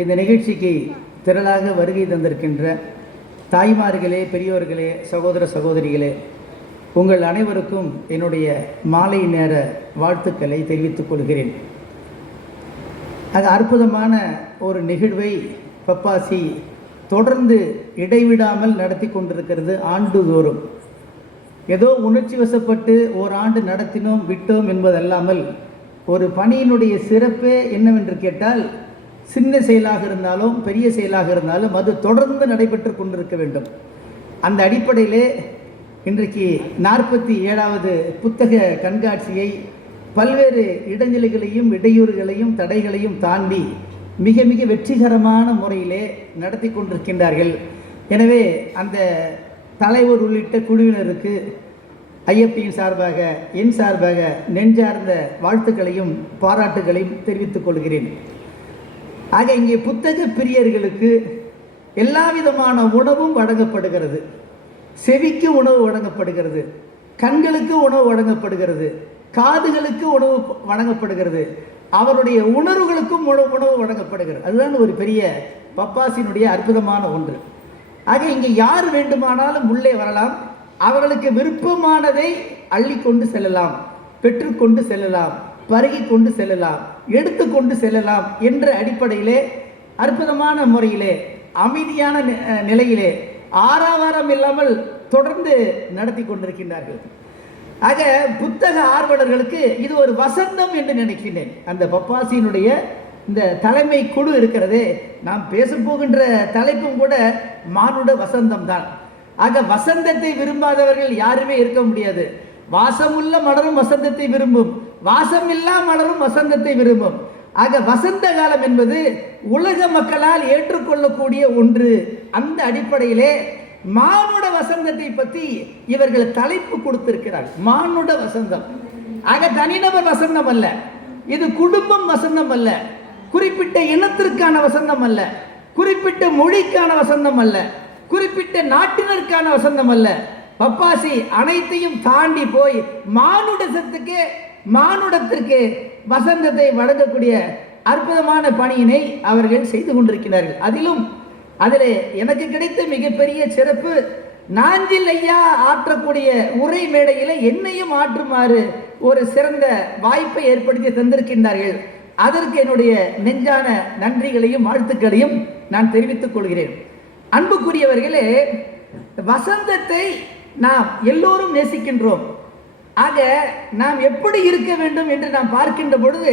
இந்த நிகழ்ச்சிக்கு திரளாக வருகை தந்திருக்கின்ற தாய்மார்களே, பெரியோர்களே, சகோதர சகோதரிகளே, உங்கள் அனைவருக்கும் என்னுடைய மாலை நேர வாழ்த்துக்களை தெரிவித்துக் கொள்கிறேன். அது அற்புதமான ஒரு நிகழ்வை பப்பாசி தொடர்ந்து இடைவிடாமல் நடத்தி கொண்டிருக்கிறது. ஆண்டுதோறும் ஏதோ உணர்ச்சி வசப்பட்டு ஓராண்டு நடத்தினோம் விட்டோம் என்பதல்லாமல் ஒரு பணியினுடைய சிறப்பே என்னவென்று கேட்டால், சின்ன செயலாக இருந்தாலும் பெரிய செயலாக இருந்தாலும் அது தொடர்ந்து நடைபெற்று கொண்டிருக்க வேண்டும். அந்த அடிப்படையிலே இன்றைக்கு 47வது புத்தக கண்காட்சியை பல்வேறு இடைஞ்சல்களையும் இடையூறுகளையும் தடைகளையும் தாண்டி மிக மிக வெற்றிகரமான முறையிலே நடத்தி கொண்டிருக்கின்றார்கள். எனவே அந்த தலைவர் உள்ளிட்ட குழுவினருக்கு ஐஎஃப்டியின் சார்பாக, என் சார்பாக நெஞ்சார்ந்த வாழ்த்துக்களையும் பாராட்டுகளையும் தெரிவித்துக் கொள்கிறேன். ஆக இங்கே புத்தக பிரியர்களுக்கு எல்லா விதமான உணவும் வழங்கப்படுகிறது. செவிக்கு உணவு வழங்கப்படுகிறது, கண்களுக்கு உணவு வழங்கப்படுகிறது, காதுகளுக்கு உணவு வழங்கப்படுகிறது, அவருடைய உணர்வுகளுக்கும் உணவு வழங்கப்படுகிறது. அதுதான் ஒரு பெரிய பப்பாசினுடைய அற்புதமான ஒன்று. ஆக இங்கே யார் வேண்டுமானாலும் உள்ளே வரலாம், அவர்களுக்கு விருப்பமானதை அள்ளி கொண்டு செல்லலாம், பெற்றுக்கொண்டு செல்லலாம், பருகி கொண்டு செல்லலாம், எடுத்துக்கொண்டு செல்லலாம் என்ற அடிப்படையிலே அற்புதமான முறையிலே அமைதியான நிலையிலே ஆரவாரம் இல்லாமல் தொடர்ந்து நடத்தி கொண்டிருக்கின்றார்கள். ஆக புத்தக ஆர்வலர்களுக்கு இது ஒரு வசந்தம் என்று நினைக்கின்றேன். அந்த பப்பாசியினுடைய இந்த தலைமை குழு இருக்கிறதே, நாம் பேசப்போகின்ற தலைப்பும் கூட மானுட வசந்தம் தான். ஆக வசந்தத்தை விரும்பாதவர்கள் யாருமே இருக்க முடியாது. வாசமுள்ள மலரும் வசந்தத்தை விரும்பும், வாசமில்லா மலரும் வசந்தத்தை விரும்பும். ஆக வசந்த காலம் என்பது உலக மக்களால் ஏற்றுக்கொள்ளக்கூடிய ஒன்று. அந்த அடிப்படையிலே மானுட வசந்தத்தை பற்றி இவர்கள் தலைப்பு கொடுத்திருக்கிறார்கள். மானுட வசந்தம். ஆக தனிநபர் வசந்தம் அல்ல, இது குடும்பம் வசந்தம் அல்ல, குறிப்பிட்ட இனத்திற்கான வசந்தம் அல்ல, குறிப்பிட்ட மொழிக்கான வசந்தம் அல்ல, குறிப்பிட்ட நாட்டினருக்கான வசந்தம் அல்ல. பப்பாசி அனைத்தையும் தாண்டி போய் மானுடத்திற்கு வசந்தத்தை வழங்கக்கூடிய அற்புதமான பணியினை அவர்கள் செய்து கொண்டிருக்கிறார்கள். அதில் எனக்கு கிடைத்த மிகப்பெரிய சிறப்பு, நாஞ்சில் ஐயா ஆற்றக்கூடிய உரை மேடையில் என்னையும் ஆற்றுமாறு ஒரு சிறந்த வாய்ப்பை ஏற்படுத்தி தந்திருக்கின்றார்கள். அதற்கு என்னுடைய நெஞ்சான நன்றிகளையும் வாழ்த்துக்களையும் நான் தெரிவித்துக் கொள்கிறேன். அன்புக்குரியவர்களே, வசந்தத்தை நாம் எல்லோரும் நேசிக்கின்றோம். ஆக நாம் எப்படி இருக்க வேண்டும் என்று நாம் பார்க்கின்ற பொழுது,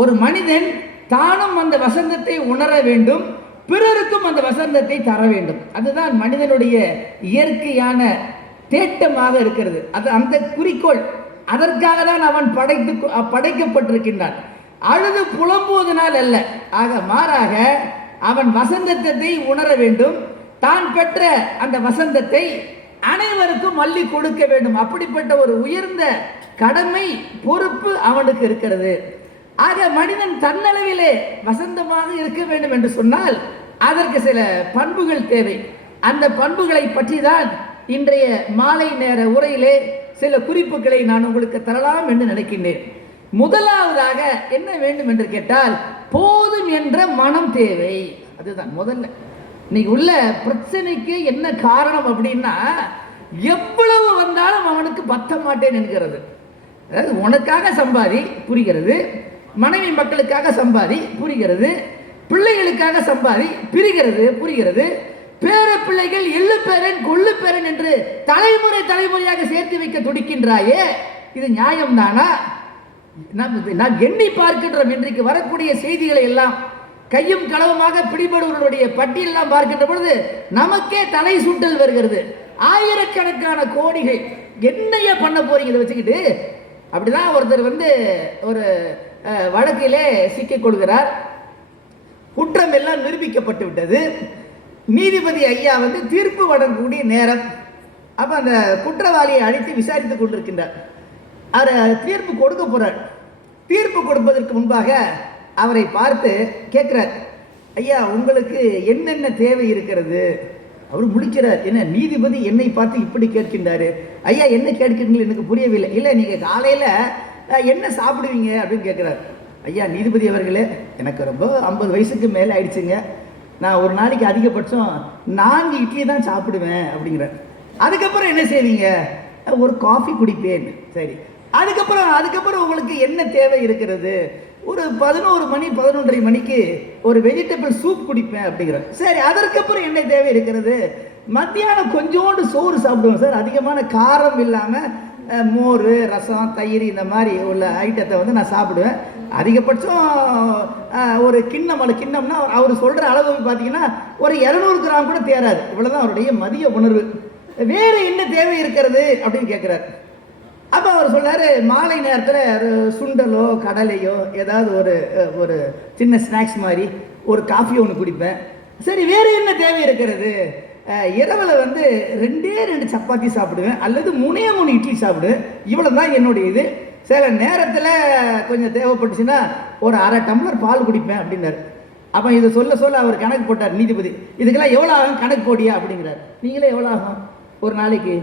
ஒரு மனிதன் தானும் அந்த வசந்தத்தை உணர வேண்டும், பிறருக்கும் அந்த வசந்தத்தை தர வேண்டும். அதுதான் மனிதனுடைய இயற்கையான தேட்டமாக இருக்கிறது. அது அந்த குறிக்கோள். அதற்காக தான் அவன் படைக்கப்பட்டிருக்கின்றான். அழுது புலம்புவதனால் அல்ல. ஆக மாறாக அவன் வசந்தத்தை உணர வேண்டும், தான் பெற்ற அந்த வசந்தத்தை அனைவருக்கும் அள்ளி கொடுக்க வேண்டும். அப்படிப்பட்ட ஒரு உயர்ந்த கடமை, பொறுப்பு அவனுக்கு இருக்கிறது. ஆக மனிதன் தன்னளவிலே வசந்தமாக இருக்க வேண்டும் என்று சொன்னால் அதற்கு சில பண்புகள் தேவை. அந்த பண்புகளை பற்றி தான் இன்றைய மாலை நேர உரையிலே சில குறிப்புகளை நான் உங்களுக்கு தரலாம் என்று நினைக்கின்றேன். முதலாவதாக என்ன வேண்டும் என்று கேட்டால், போதும் என்ற மனம் தேவை. அதுதான் முதல்ல. இன்னைக்கு உள்ள பிரச்சனைக்கு என்ன காரணம் அப்படின்னா, எவ்வளவு வந்தாலும் அவனுக்கு பத்த மாட்டேன் என்கிறது. அதாவது உனக்காக சம்பாதி புரிகிறது, மனைவி மக்களுக்காக சம்பாதி புரிகிறது, பிள்ளைகளுக்காக சம்பாதி புரிகிறது, பேர பிள்ளைகள் எள்ளு பேரன் கொள்ளு பேரன் என்று தலைமுறையாக சேர்த்து வைக்க துடிக்கின்றாயே, இது நியாயம் தானா? நாம் எண்ணி பார்க்கின்றோம். இன்றைக்கு வரக்கூடிய செய்திகளை எல்லாம் கையும் களவுமாக பிடிபடுவர்களுடைய பட்டியலாம் பார்க்கின்ற பொழுது நமக்கே தலை சுட்டல் வருகிறது. ஆயிரக்கணக்கான கோடிகள் என்னைய பண்ண போறீங்க இதை வச்சுக்கிட்டு. அப்படிதான் ஒருத்தர் ஒரு வழக்கிலே சிக்கிக் கொள்கிறார். குற்றம் எல்லாம் நிரூபிக்கப்பட்டு விட்டது. நீதிபதி ஐயா தீர்ப்பு வழங்கக்கூடிய நேரம். அப்ப அந்த குற்றவாளியை அழைத்து விசாரித்துக் கொண்டிருக்கின்றார். அவர் தீர்ப்பு கொடுக்க போறார். தீர்ப்பு கொடுப்பதற்கு முன்பாக அவரை பார்த்து கேட்கிறார், ஐயா உங்களுக்கு என்னென்ன தேவை இருக்கிறது? அவர் முடிக்கிறார். என்ன நீதிபதி என்னை பார்த்து இப்படி கேட்கின்றாரு? ஐயா என்ன கேட்கிறீங்க எனக்கு புரியவில்லை. இல்லை நீங்கள் காலையில் என்ன சாப்பிடுவீங்க அப்படின்னு கேட்குறாரு. ஐயா நீதிபதி அவர்களே, எனக்கு ரொம்ப 50 வயசுக்கு மேலே ஆயிடுச்சுங்க, நான் ஒரு நாளைக்கு அதிகபட்சம் 4 இட்லி தான் சாப்பிடுவேன் அப்படிங்கிற. அதுக்கப்புறம் என்ன செய்வீங்க? ஒரு காஃபி குடிப்பேன். சரி, அதுக்கப்புறம் உங்களுக்கு என்ன தேவை இருக்கிறது? ஒரு 11 மணி 11:30 மணிக்கு ஒரு வெஜிடபிள் சூப் குடிப்பேன் அப்படிங்கிற. சரி, அதற்கப்புறம் என்ன தேவை இருக்கிறது? மத்தியானம் கொஞ்சோண்டு சோறு சாப்பிடுவேன் சார், அதிகமான காரம் இல்லாமல் மோர், ரசம், தயிர் இந்த மாதிரி உள்ள ஐட்டத்தை வந்து நான் சாப்பிடுவேன். அதிகபட்சம் ஒரு கிண்ணம்னா அவர் சொல்கிற அளவு பார்த்தீங்கன்னா ஒரு 200 கிராம் கூட தேராது. இவ்வளோதான் அவருடைய மதிய உணர்வு. வேறு என்ன தேவை இருக்கிறது அப்படின்னு கேட்குறாரு. அப்போ அவர் சொல்றாரு, மாலை நேரத்தில் ஒரு சுண்டலோ கடலையோ ஏதாவது ஒரு சின்ன ஸ்நாக்ஸ் மாதிரி ஒரு காஃபி ஒன்று குடிப்பேன். சரி, வேறு என்ன தேவை இருக்கிறது? இரவில் வந்து 2 சப்பாத்தி சாப்பிடுவேன், அல்லது 3 இட்லி சாப்பிடுவேன். இவ்வளோ தான் என்னுடைய இது. சில நேரத்தில் கொஞ்சம் தேவைப்பட்டுச்சுன்னா ஒரு 1/2 டம்ளர் பால் குடிப்பேன் அப்படின்னாரு. அப்போ இதை சொல்ல அவர் கணக்கு போட்டார் நீதிபதி. இதுக்கெல்லாம் எவ்வளோ ஆகும் கணக்கு போடியா அப்படிங்கிறார். நீங்களே எவ்வளோ ஆகும் ஒரு நாளைக்கு?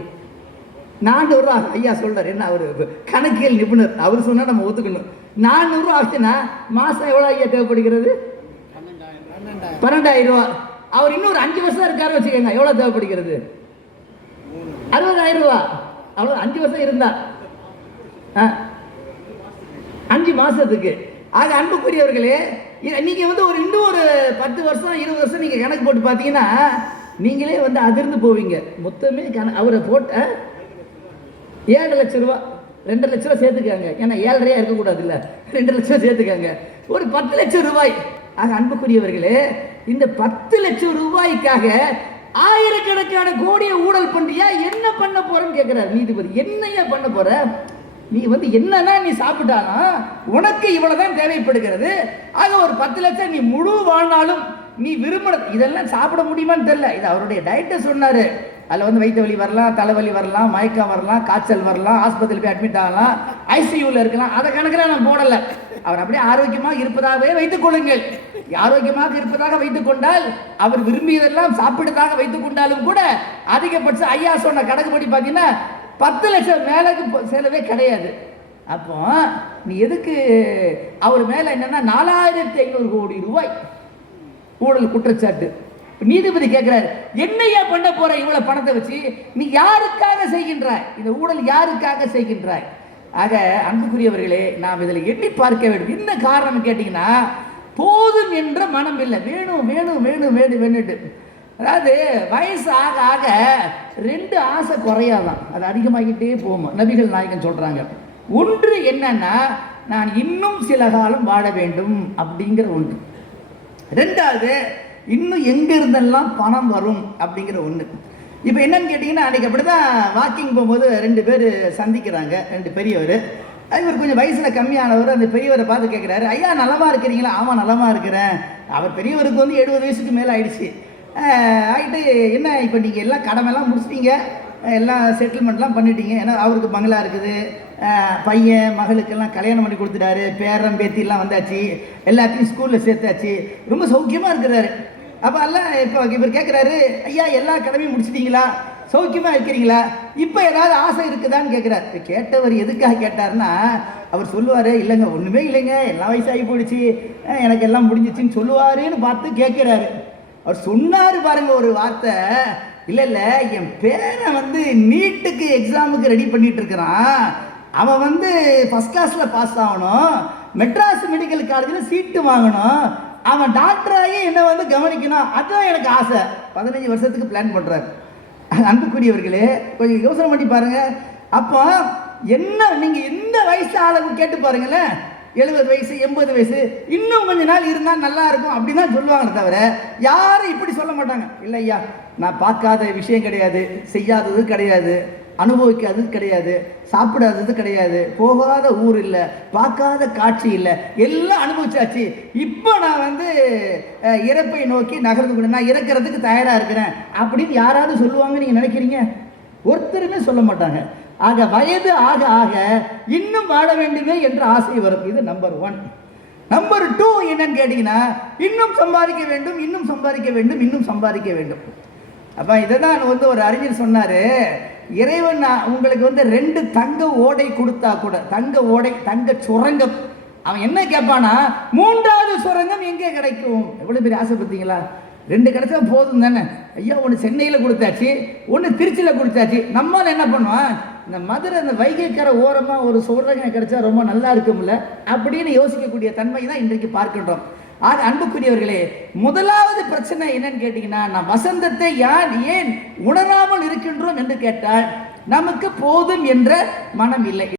400 ரூபா ஐயா சொல்கிறார். என்ன அவர் கணக்கியல் நிபுணர், அவர் சொன்னால் நம்ம ஒத்துக்கணும். 400 ரூபா ஆச்சுன்னா மாதம் எவ்வளோ ஐயா தேவைப்படுகிறது? 12,000 ரூபா. அவர் இன்னொரு 5 வருஷம் இருக்காரு வச்சுக்கோங்க, எவ்வளோ தேவைப்படுகிறது? 60,000 ரூபா. அவ்வளோ 5 வருஷம் இருந்தா 5 மாதத்துக்கு. ஆக அன்புக்குரியவர்களே, நீங்கள் வந்து இன்னும் ஒரு 10 வருஷம் 20 வருஷம் நீங்கள் கணக்கு போட்டு பார்த்தீங்கன்னா நீங்களே வந்து அதிர்ந்து போவீங்க. மொத்தமே அவரை போட்ட 7 லட்சம் ரூபா, 2 லட்ச ரூபா சேர்த்துக்காங்க. ஏன்னா 7.5 இருக்கக்கூடாது இல்லை, 2 லட்சம் சேர்த்துக்காங்க, ஒரு 10 லட்சம் ரூபாய். ஆக அன்புக்குரியவர்களே, இந்த 10 லட்சம் ரூபாய்க்காக ஆயிரக்கணக்கான கோடியை ஊழல் பண்றியா? என்ன பண்ண போறேன்னு கேட்கிறார் நீதிபதி. என்னையா பண்ண போற? நீ வந்து என்னன்னா நீ சாப்பிட்டாலும் உனக்கு இவ்வளவுதான் தேவைப்படுகிறது. ஆக ஒரு 10 லட்சம் நீ முழு வாழ்நாளும் நீ விரும்புற இதெல்லாம் சாப்பிட முடியுமான்னு தெரியல. இது அவருடைய டயட்டை சொன்னாரு. அதில் வந்து வயிற்று வலி வரலாம், தலைவலி வரலாம், மயக்கம் வரலாம், காய்ச்சல் வரலாம், ஆஸ்பத்திரியில் போய் அட்மிட் ஆகலாம், ஐசியூவில் இருக்கலாம். அதை கணக்கில் நான் போடலை. அவர் அப்படியே ஆரோக்கியமாக இருப்பதாகவே வைத்துக் கொள்ளுங்கள். ஆரோக்கியமாக இருப்பதாக வைத்துக் கொண்டால், அவர் விரும்பியதெல்லாம் சாப்பிட்டதாக வைத்துக் கொண்டாலும் கூட அதிகபட்சம் ஐயா சொன்ன கணக்குப்படி பார்த்தீங்கன்னா 10 லட்சம் மேலுக்கு செலவே கிடையாது. அப்போ நீ எதுக்கு அவர் மேலே என்னன்னா 4,500 கோடி ரூபாய் ஊழல் குற்றச்சாட்டு. நீதிபதி கேட்கிறார், என்னையா பண்ண போற இவ்வளவு பணத்தை வச்சு? நீ யாருக்காக செய்கின்றாய் இந்த ஊழல்? யாருக்காக செய்கின்றாய்? ஆக அன்புக்குரியவர்களே, நாம் இதில் எண்ணி பார்க்க வேண்டும். என்ன காரணம் கேட்டீங்கன்னா, போதும் என்ற மனம் இல்லை, வேணும் வேணும் வேணும் வேணும் வேணுட்டு. அதாவது வயசு ஆக ஆக 2 ஆசை குறையாதான், அது அதிகமாகிட்டே போகும். நபிகள் நாயகன் சொல்றாங்க. ஒன்று என்னன்னா, நான் இன்னும் சில காலம் வாழ வேண்டும் அப்படிங்கிற ஒன்று. 2வது, இன்னும் எங்க இருந்தெல்லாம் பணம் வரும் அப்படிங்கிற ஒன்று. இப்போ என்னன்னு கேட்டிங்கன்னா, அன்றைக்கி அப்படி தான் வாக்கிங் போகும்போது 2 பேர் சந்திக்கிறாங்க. 2 பெரியவர். இவர் கொஞ்சம் வயசில் கம்மியானவர். அந்த பெரியவரை பார்த்து கேட்குறாரு, ஐயா நலமாக இருக்கிறீங்களா? ஆமாம் நலமாக இருக்கிறேன். அவர் பெரியவருக்கு வந்து 70 வயசுக்கு மேலே ஆயிடுச்சு. ஆகிட்டு என்ன இப்போ நீங்கள் எல்லாம் கடமைலாம் முடிச்சிட்டீங்க, எல்லாம் செட்டில்மெண்ட்லாம் பண்ணிட்டீங்க. ஏன்னா அவருக்கு பங்களா இருக்குது, பையன் மகளுக்கெல்லாம் கல்யாணம் பண்ணி கொடுத்துட்டாரு, பேரன் பேத்திலாம் வந்தாச்சு, எல்லாத்தையும் ஸ்கூலில் சேர்த்தாச்சு, ரொம்ப சௌக்கியமாக இருக்கிறாரு. அப்போ எல்லாம் இப்போ இவர் கேட்குறாரு, ஐயா எல்லா கடமையும் முடிச்சிட்டிங்களா, சௌக்கியமாக இருக்கிறீங்களா, இப்போ ஏதாவது ஆசை இருக்குதான்னு கேட்குறாரு. கேட்டவர் எதுக்காக கேட்டார்னா, அவர் சொல்லுவார், இல்லைங்க ஒன்றுமே இல்லைங்க, எல்லாம் வயசாகி போயிடுச்சு, எனக்கு எல்லாம் முடிஞ்சிச்சின்னு சொல்லுவாருன்னு பார்த்து கேட்குறாரு. அவர் சொன்னார் பாருங்க ஒரு வார்த்தை, இல்லை என் பேரை வந்து நீட்டுக்கு எக்ஸாமுக்கு ரெடி பண்ணிட்டு இருக்கிறான், அவன் வந்து ஃபஸ்ட் கிளாஸில் பாஸ் ஆகணும், மெட்ராஸ் மெடிக்கல் காலேஜில் சீட்டு வாங்கணும், அவன் டாக்டராகி என்னை வந்து கவனிக்கணும், அதுதான் எனக்கு ஆசை. 15 வருஷத்துக்கு பிளான் பண்ணுறாரு. அன்புக்குரியவர்களே, கொஞ்சம் யோசனை பண்ணி பாருங்க. அப்போ என்ன நீங்கள் எந்த வயசு ஆளுக்கு கேட்டு பாருங்களேன், 70 வயசு 80 வயசு இன்னும் கொஞ்ச நாள் இருந்தால் நல்லா இருக்கும் அப்படி தான் சொல்லுவாங்களே தவிர யாரும் இப்படி சொல்ல மாட்டாங்க. இல்லை ஐயா, நான் பார்க்காத விஷயம் கிடையாது, செய்யாதது கிடையாது, அனுபவிக்காதது கிடையாது, சாப்பிடாதது கிடையாது, போகாத ஊர் இல்லை, பார்க்காத காட்சி இல்லை, எல்லாம் அனுபவிச்சாச்சு, இப்போ நான் வந்து இறப்பை நோக்கி நகர்ந்து, நான் இறக்கிறதுக்கு தயாராக இருக்கிறேன் அப்படின்னு யாராவது சொல்லுவாங்க நீங்கள் நினைக்கிறீங்க? ஒருத்தருமே சொல்ல மாட்டாங்க. ஆக வயது ஆக ஆக இன்னும் வாழ வேண்டுமே என்ற ஆசை வரும். இது நம்பர் 1. நம்பர் 2 என்னன்னு கேட்டீங்கன்னா, இன்னும் சம்பாதிக்க வேண்டும், இன்னும் சம்பாதிக்க வேண்டும், இன்னும் சம்பாதிக்க வேண்டும். அப்போ இதை தான் வந்து ஒரு அறிஞர் சொன்னார், இறைவன் உங்களுக்கு வந்து 2 தங்க ஓடை கொடுத்தா கூட, தங்க ஓடை, தங்க சுரங்கம் அவன் என்ன கேட்பானா, மூன்றாவது சுரங்கம் எங்கே கிடைக்கும்? எவ்வளவு பெரிய ஆசை பார்த்தீங்களா? 2 கிடைச்சா போதும் தானே. ஐயா, ஒன்று சென்னையில் கொடுத்தாச்சு, ஒன்று திருச்சியில் கொடுத்தாச்சு. நம்மளால என்ன பண்ணுவான், இந்த மதுரை இந்த வைகைக்கரை ஓரமாக ஒரு சுரங்கம் கிடைச்சா ரொம்ப நல்லா இருக்கும்ல அப்படின்னு யோசிக்கக்கூடிய தன்மை தான் இன்றைக்கு பார்க்கின்றோம். ஆக அன்புக்குரியவர்களே, முதலாவது பிரச்சனை என்னன்னு கேட்டீங்கன்னா, நாம் வசந்தத்தை ஏன் உணராமல் இருக்கின்றோம் என்று கேட்டால், நமக்கு போதும் என்ற மனம் இல்லை.